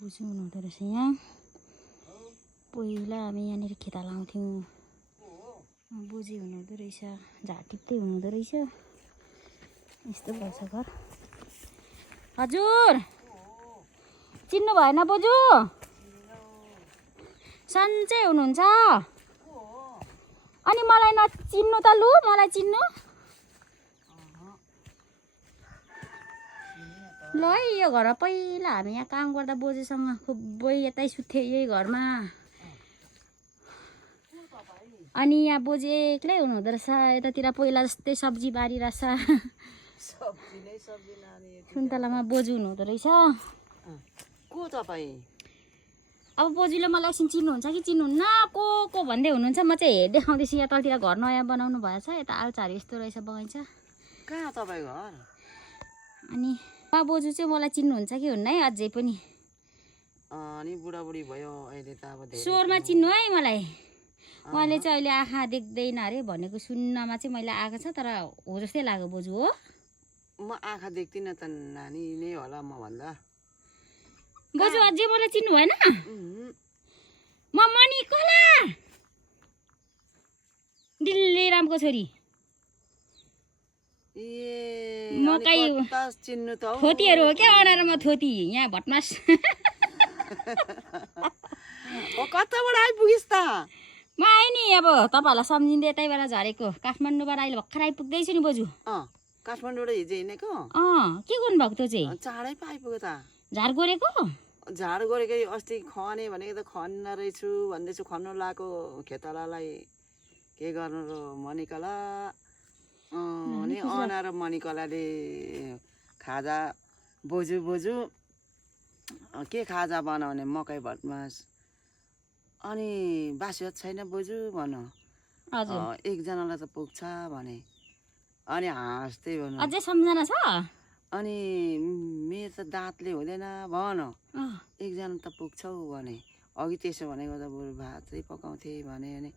बोजू हुनुहुँदो रहेछ यहाँ। पहिला हामी यहाँनिर खेता लाउँथ्यौँ। बोजू हुनुहुँदो रहेछ, झार टिप्दै हुनुहुँदो रहेछ। यस्तो भएछ घर। हजुर चिन्नु भएन बोजू? सन्चै हुनुहुन्छ? अनि मलाई नचिन्नु त लु, मलाई चिन्नु। ल है, यो घर पहिला हामी यहाँ काम गर्दा बोजूसँग खुबै यतै सुत्थेँ यही घरमा। अनि यहाँ बोजू एक्लै हुनुहुँदो रहेछ। यतातिर पहिला जस्तै सब्जी बारी रहेछ। सुन्तलामा बोजू हुनुहुँदो रहेछ। को तपाईँ? अब बोजूले मलाई एकछिन चिन्नुहुन्छ कि चिन्नुहुन्न को भन्दै हुनुहुन्छ। म चाहिँ देखाउँदैछु। यहाँ तलतिर घर नयाँ बनाउनु भएछ। यता आलचार यस्तो रहेछ बगैँचा। कहाँ तपाईँ घर? अनि बोजू चाहिँ मलाई चिन्नुहुन्छ कि हुन्न है अझै पनि? अनि बुढाबुढी भयो अहिले त अब धेरै। स्वरमा चिन्नु है मलाई। उहाँले चाहिँ अहिले आँखा देख्दैन अरे भनेको सुन्नमा चाहिँ मैले आएको छ, तर हो जस्तै लाग्यो बोजू। हो म आँखा देख्दिनँ त, नानी नै होला म भन्दा। बोजू अझै मलाई चिन्नु भएन? म मणि कला, दिल्लीरामको छोरी। ए मकै चिन्नु त थोतीहरू हो क्या अनारमा थोती यहाँ भटमास। ओ कताबाट आइपुगिस् त? म आएँ नि अब तपाईँहरूलाई सम्झिँदै यतैबाट झरेको। काठमाडौँबाट अहिले भर्खर आइपुग्दैछु नि बोजू। काठमाडौँबाट हिजो हिँडेको? के गर्नुभएको त चाहिँ? चाँडै पो आइपुग्यो त। झार गोरेको? झाड गरेकै अस्ति खने भनेको त खन्न रहेछु भन्दैछु। खन्नु लगाएको खेतालालाई के गर्नु र मणिकला। अनि अना र मणिकलाले खाजा बोजू के खाजा बनाउने? मकै भटमास। अनि बासी भात छैन बोजू भन। एकजनालाई त पुग्छ भने। अनि हाँस्दै भन। अझै सम्झना छ? अनि मेरो त दाँतले हुँदैन भन। एकजना त पुग्छौ भने। अघि त्यसो भनेको त बरु भातै पकाउँथे भने।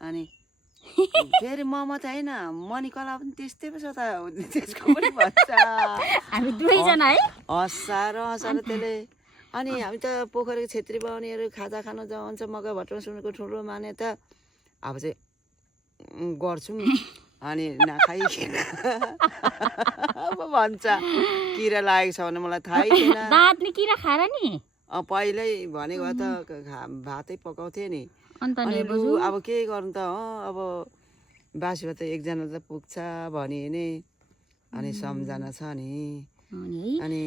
अनि फेरि म त होइन, मणिकला पनि त्यस्तै पो छ त, त्यसको पनि भन्छ। हामी दुईजना है? हँसाएर त्यसले। अनि हामी त पोखरीको छेत्री बाहुनीहरू खाजा खान जान्छ। मकै भटमास सुनेको ठुलो माने त अब चाहिँ गर्छौँ। अनि नखाइकन अब भन्छ किरा लागेको छ भने मलाई थाहै थिएन। दाँतले किरा खाएर नि? पहिल्यै भनेको त भातै पकाउँथे नि। अन्त अनि लु अब के गर्नु त, अब बासी भात एकजना त पुग्छ भने नि। अनि सम्झना छ नि। अनि